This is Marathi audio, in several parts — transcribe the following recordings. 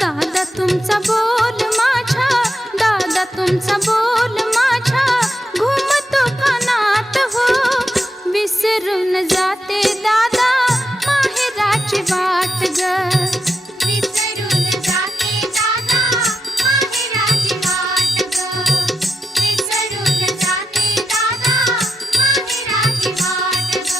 दादा तुमचा बोल माझ्या, दादा तुमचा बोल माझ्या घुमतो कानात हो. विसरून जाते दादा माहेराची वाट ग. विसरून जाते दादा माहेराची वाट ग. विसरून जाते दादा माहेराची वाट ग.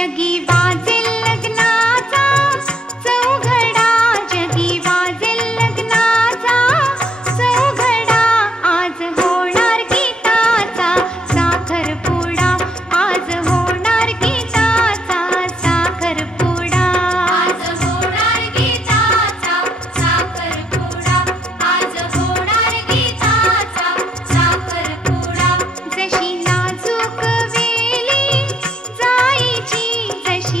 जगी वाजेल लग्नाचा चौघडा, जगी वाजेल लग्नाचा चौघडा. आज होणार गीताचा साखरपुडा, आज होणार गीताचा साखरपुडा. आज होणार गीताचा साखरपुडा, आज होणार गीताचा साखरपुडा. जशी नाजूक वेली जाईची, जशी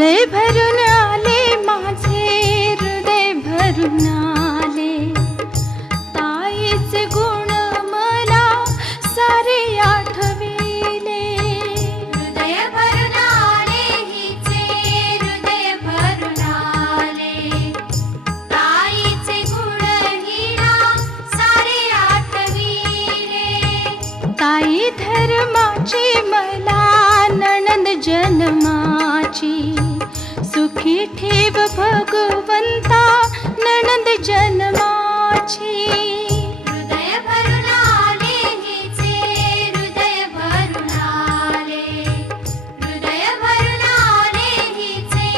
हृदय भरून आले माझे, हृदय भरून आले. ताईचे गुण मला सारे आठविले. हृदय भरून आले हिचे, हृदय भरून आले. ताईचे गुण हिला सारे आठविले. ताई धर्माची मला नणंद जन्माची. सुखी ठेव भगवंता नणंद जन्माची. हृदय भरून आले हिचे, हृदय भरून आले. हृदय भरून आले हिचे,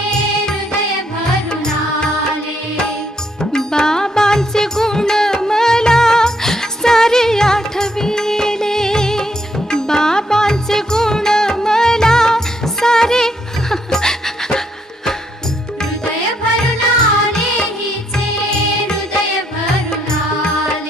हृदय भरून आले. बाबांचे गुण मला सारे आठविले. बाबांचे गुण मला सारे हृदय भरून आले हिचे, हृदय भरून आले.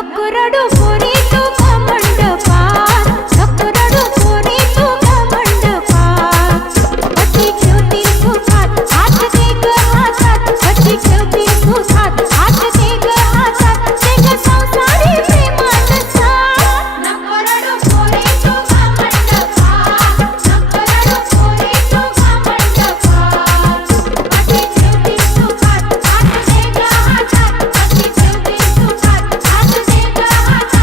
नको रडू पोरी तू मंडपात, नको रडू पोरी तू मंडपात. कशी ठेवती तू हात, हात दे ग हातात, कशी ठेवती तू हात, हात दे ग हातात, दे ग संसारी प्रेमात साथ. नको रडू पोरी तू मंडपात, नको रडू पोरी तू मंडपात. कशी ठेवती तू हात, हात दे ग हातात, कशी ठेवती तू हात, हात दे ग हातात.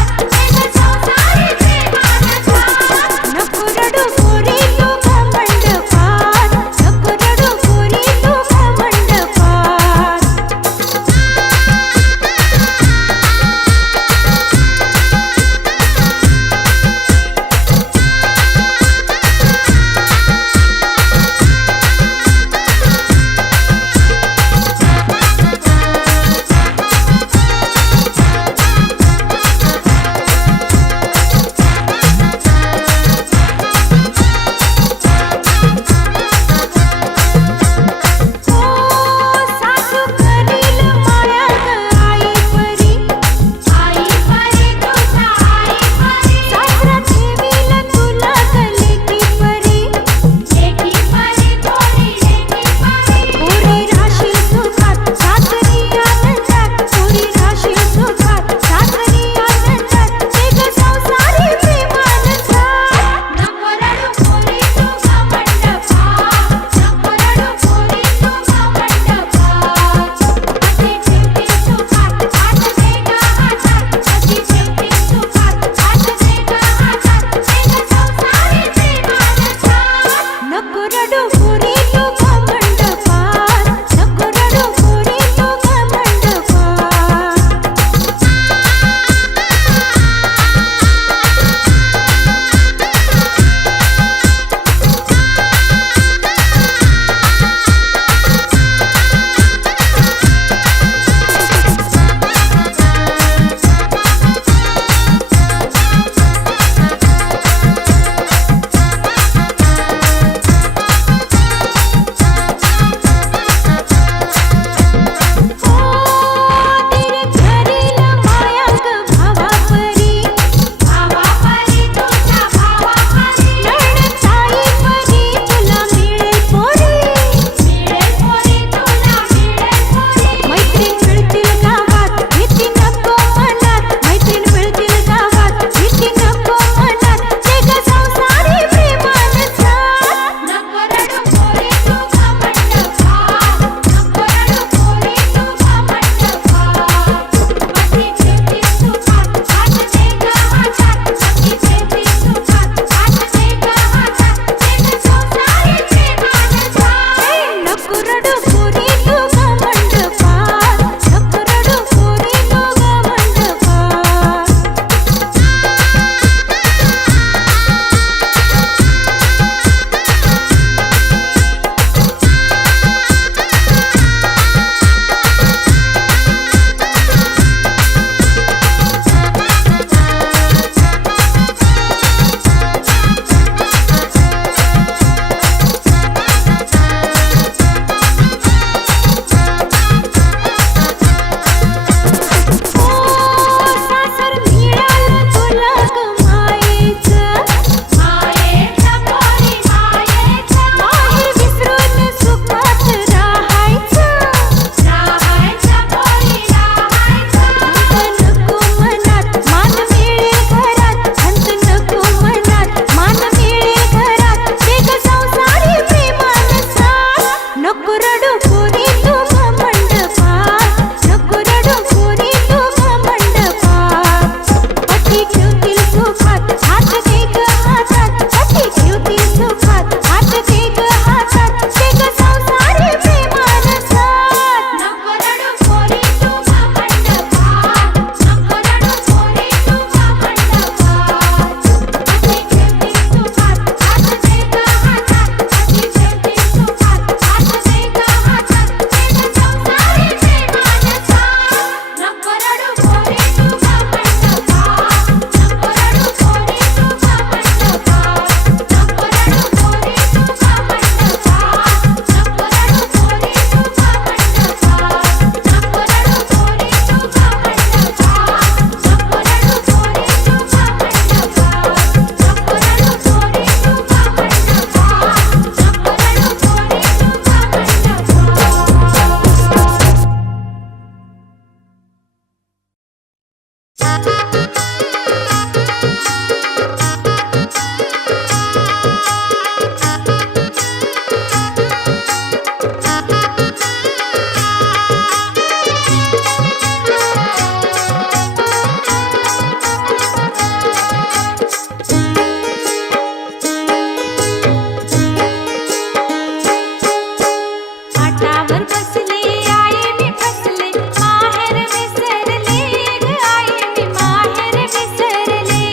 पाटावर बसले आई मी फसले माहेर विसरले ग आई मी माहेर विसरले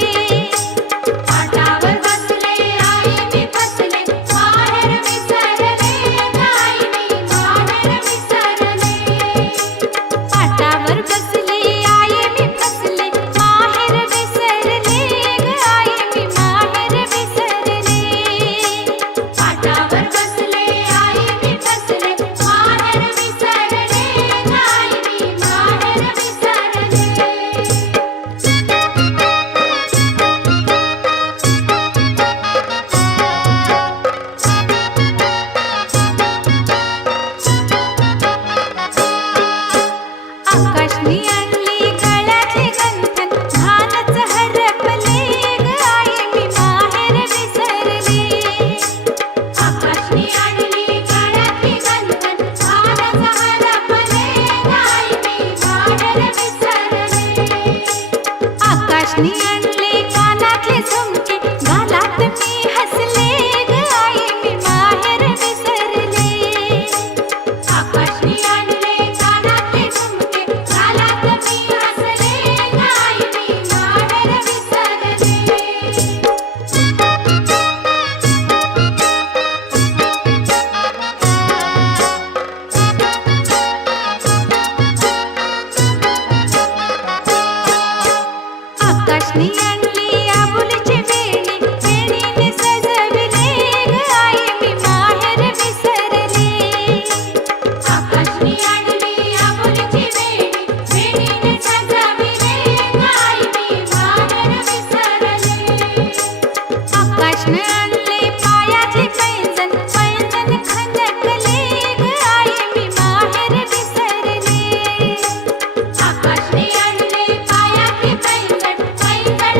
पाटावर बसले आई मी फसले माहेर विसरले आई मी माहेर विसरले पाटावर बसले आई मी फसले माहेर विसरले ग आई मी माहेर विसरले पाटावर बसले आई मी फसले माहेर विसरले आई मी माहेर विसरले आकाशनी आणली गळ्यातले गंठन भानच हरपले ग आई मी माहेर विसरले आकाशनी आणली गळ्यातली गंठन भानच हरपले आई मी माहेर विसरले आकाशनी आणले कानातले झुमके गालात मी हसले ग आई मी माहेर विसरले आकाशनी आणले कानातले झुमके गालात मी हसले आई मी माहेर विसरले आकाशनी आणली आबुलची वेणी वेणीने सजवले ग आई मी माहेर विसरले आकाशनी आणली आबुलची वेणी वेणीने सजविले आई मी माहेर विसरले आकाशने आणले पायातले पैंजण पैंजण खनकले ग आई मी माहेर विसरले आकाशने आणले पायातले पैंजण पैंजण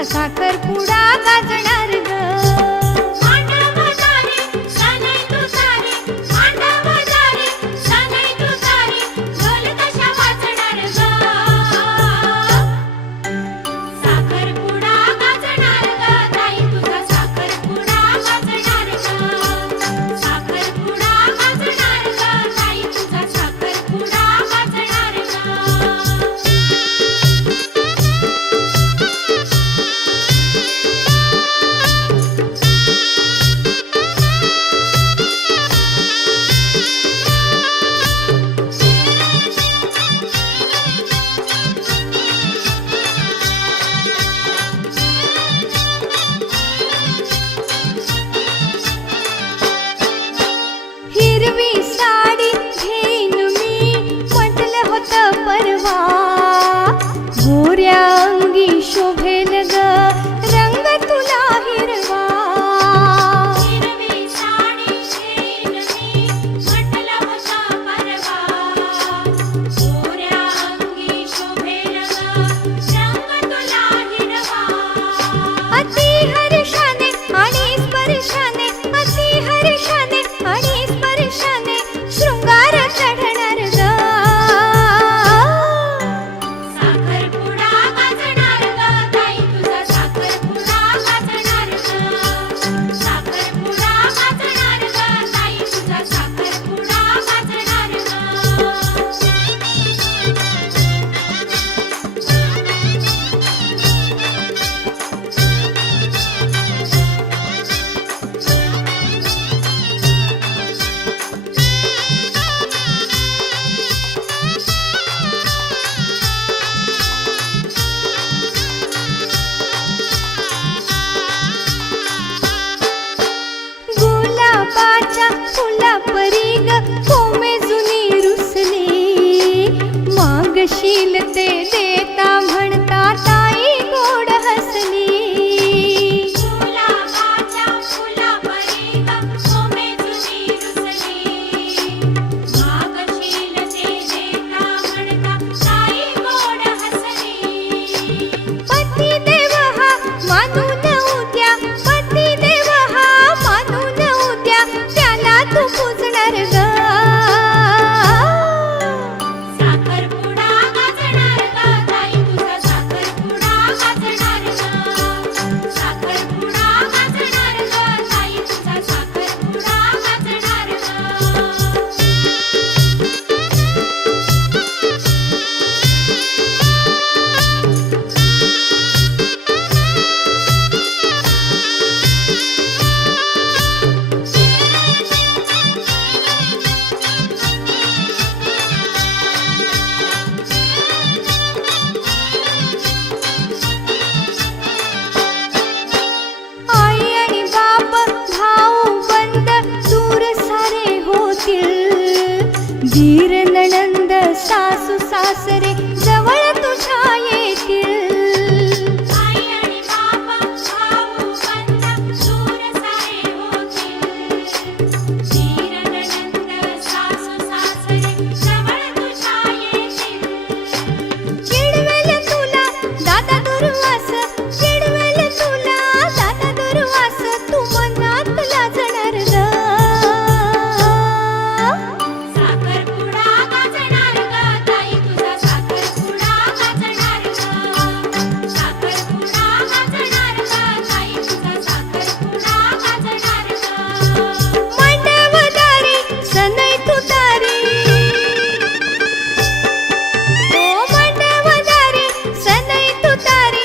तुझा साखरपुडा गाजणार ग. मांडवजारी सनई तुतारी, मांडवजारी सनई तुतारी, ढोल कशा वाजणार ग. साखरपुडा गाजणार ग, ताई तुझा साखरपुडा गाजणार ग. साखरपुडा गाजणार ग, ताई तुझा साखरपुडा गाजणार ग. हिरवी साडी घेईन मी म्हटलं होतं परवा. गोऱ्या अंगी शोभेल ग रंग तुला हिरवा. हिरवी साडी घेईन मी म्हटलं होतं परवा. गोऱ्या अंगी शोभेल ग रंग तुला हिरवा. अति हर्षाने आणि स्पर्शाने, अति हर्षाने आणि स्पर्शाने शृंगार चढणार ग. साखरपुडा गाजणार ग, ताई तुझा साखरपुडा गाजणार ग. साखरपुडा गाजणार ग, ताई तुझा साखरपुडा गाजणार ग. गुलाबाच्या फुलापरी ग कोमे जुनी रुसली. मागशील ते देता म्हणता ताई गोड हसली. गुलाबाच्या फुलापरी ग कोमे जुनी रुसली. मागशील ते देता म्हणता ताई गोड हसली. पती देव हा मानून उद्या, पती देव हा मानून उद्या त्याला तू पूजणार ग. साखरपुडा गाजणार ग, ताई तुझा साखरपुडा गाजणार ग. साखरपुडा गाजणार ग, ताई तुझा साखरपुडा गाजणार ग. आई आणि बाप भाऊ बंद दूर सारे होतील. दीर नणंद सासू सासरे जवळ तुझ्या येतील. आई आणि बाप भाऊ बंद दूर सारे होतील. दीर नणंद सासू सासरे जवळ तुझ्या येतील. चिडवेल तुला दादा दुर्वास, चिडवेल तुला दादा दुर्वास तू मनात लाजणार ग. साखरपुडा गाजणार ग, ताई तुझा साखरपुडा गाजणार ग. साखरपुडा गाजणार ग, ताई तुझा साखरपुडा गाजणार ग. मांडवदारी सनई तुतारी, ओ मांडवदारी सनई तुतारी,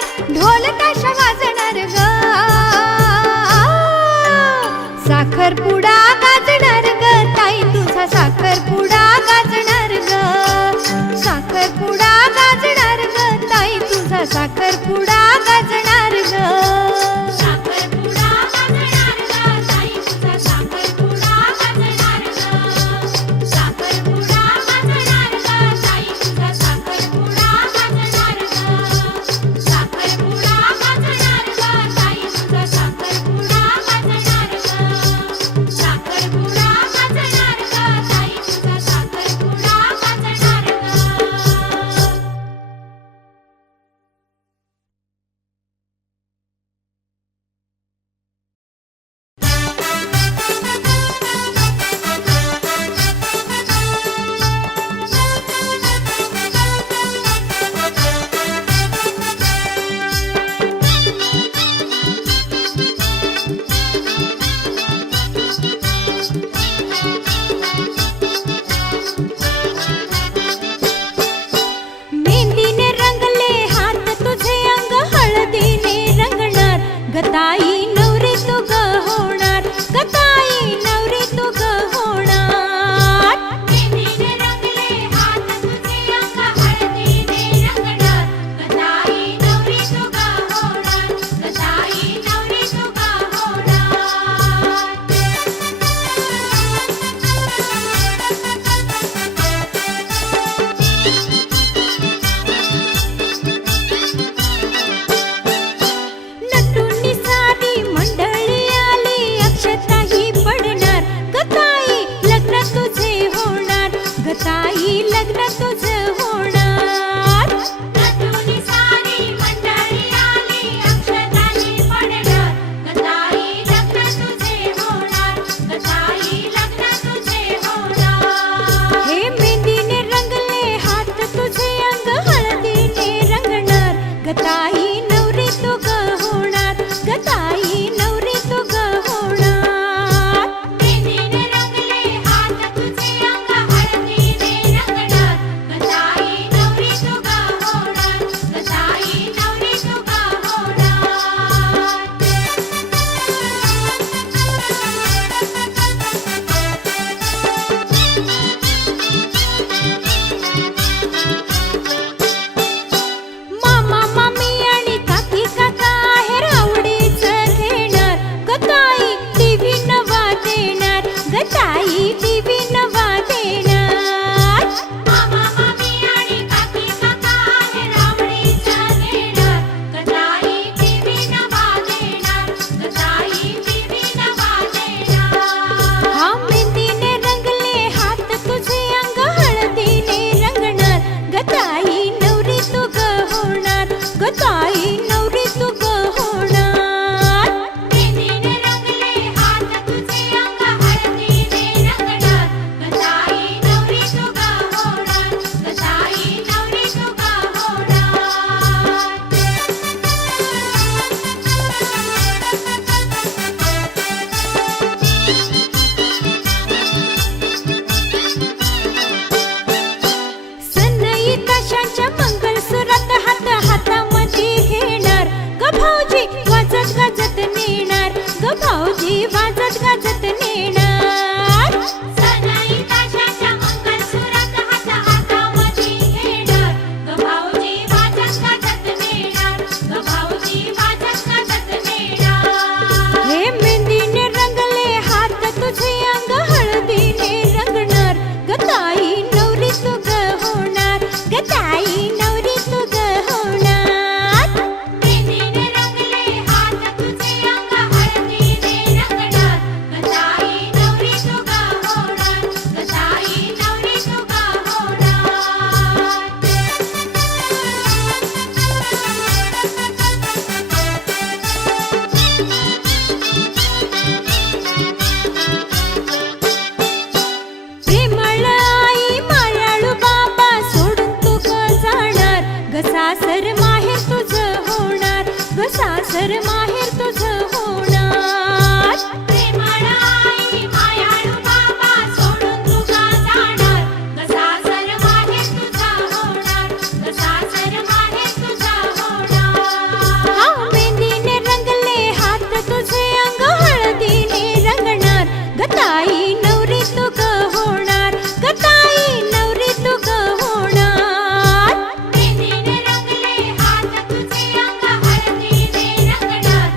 गताई नवरी तू ग होणार गताई नवरी तू ग होणार मेहंदीने रंगले हात तुझे अंग हळदीने रंगणार गताई नवरी तू ग होणार गताई नवरी तू ग होणार नटून सारी मंडळी आली अक्षताही पडणार गताई लग्न तुझे होणार गताई लग्न तुझे होणार नटुनी सारी मंडळी आली अक्षताही पडणार गताई लग्न तुझे होणार गताई लग्न तुझे होणार हे मेहंदीने रंगले हात तुझे अंग हळदीने रंगणार गताई नवरी तू ग होणार गताई नवरी तू ग होणार मेहंदीने रंगले हात तुझे अंग हळदीने रंगणार गताई नवरी तू ग होणार गताई नवरी तू ग होणार मामा मामी आणि काकी काका आहेर आवडीचं घेणार गताई टीव्ही नवा देणार गताई टीव्ही नवा देणार मामा मामी आणि काकी काका हे आवडीचं घेणार गताई टीव्ही नवा देणार गताई टीव्ही नवा देणार हा मेहंदीने रंगले हात तुझे अंग हळदीने रंगणार गताई नवरी तू ग होणार गताई नवरी तू ग होणार मेहंदीने रंगले हात तुझे अंग हळदीने रंगणार गताई नवरी तू ग होणार गताई नवरी तू ग होणार सनई कशाच्या मंगळसुरात हात हातामध्ये घेणार ग भाऊजी वाजत गाजत नेणार ग भाऊजी वाजत गाजत नेणार सनई काशाच्या मंगळसुरात हात हातामध्ये घेणार ग भाऊजी वाजत गाजत नेणार ग भाऊजी वाजत गाजत नेणार हे मेहंदीने रंगले हात तुझे अंग हळदीने रंगणार गताई नवरी तू ग होणार गताई नवरी तू ग होणार मेहंदीने रंगले हात तुझे अंग हळदीने रंगणार गताई नवरी तू ग होणार गताई नवरी तू ग होणार प्रेमळ आई मायाळू बाबा सोडून तू ग जाणार ग सासर माहेर तुझं होणार ग सासर माहेर तुझं होणार प्रेमळ आई मायाळू बाबा सोडून तू का जाणार ग सासर माहेर तुझा होणार ग सासर माहेर तुझा होणार हा मेहंदीने रंगले हात तुझे अंग हळदीने रंगणार गताई नवरी तू ग होणार गताई नवरी तू ग होणार मेहंदीने रंगले हात तुझे अंग हळदीने रंगणार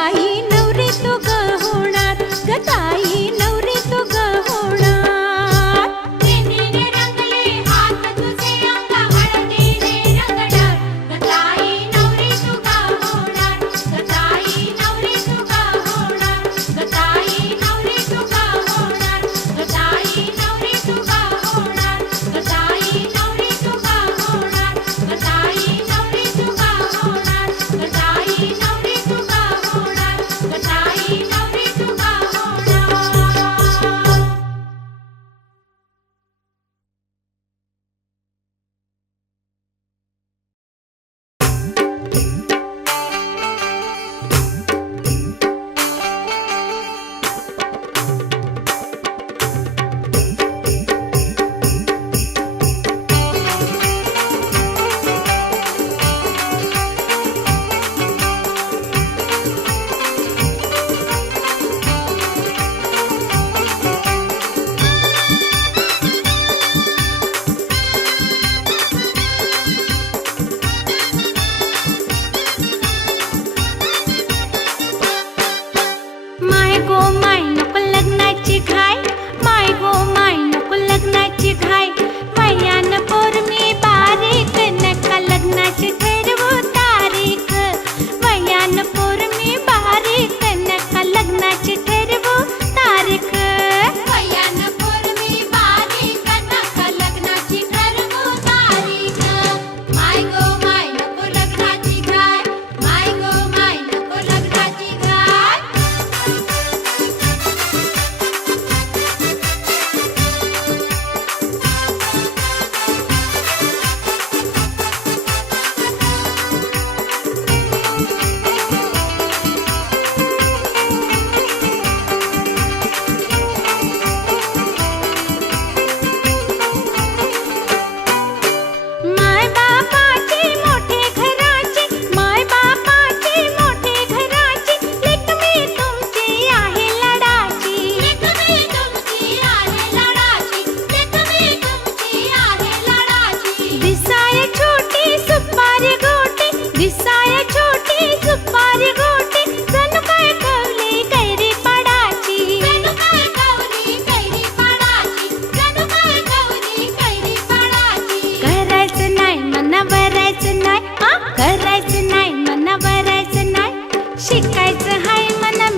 ताई नवरी तू ग होणार ग ताई नवरी तू ग होणार मेहंदीने रंगले हात तुझे अंग हळदीने रंगणार ग ताई नवरी तू ग होणार ग ताई नवरी तू ग होणार ग ताई नवरी तू ग होणार ग ताई नवरी तू ग होणार ग ताई नवरी तू ग होणार ग ताई नवरी तू ग होणार ग ताई नवरी तू ग होणार ग ताई नवरी तू ग होणार माय गो माय नको लग्नाची घाय माय गो माय नको लग्नाची घाय वयान पोर मी बारीक नका लग्नाची ठरवू तारीख वयान पोर मी बारीक नका लग्नाची ठरवू तारीख वयान पोरमी बारीक नका लग्नाची ठरवू तारीख माय गो माय नको लग्नाची घाय माय गो माय नको लग्नाची घाय माय बापाची मोठे घराची माय बापाची मोठे घराची लेक मी तुमची आहे लडाची लेक मी तुमची आहे लडाची लेक मी तुमची आहे लडाची दिसाय छोटी सुपारी गोटी दिसाय छोटी सुपारी गोटी जणू काय कवली कैरी पडाची जणू काय गौरी कैरी पाडाची जणू काय गौरी कैरी पाडाची करायचं नाही मना भरायचं नाही करायचं नाही मना भरायचं नाही शिकायचं हाय मना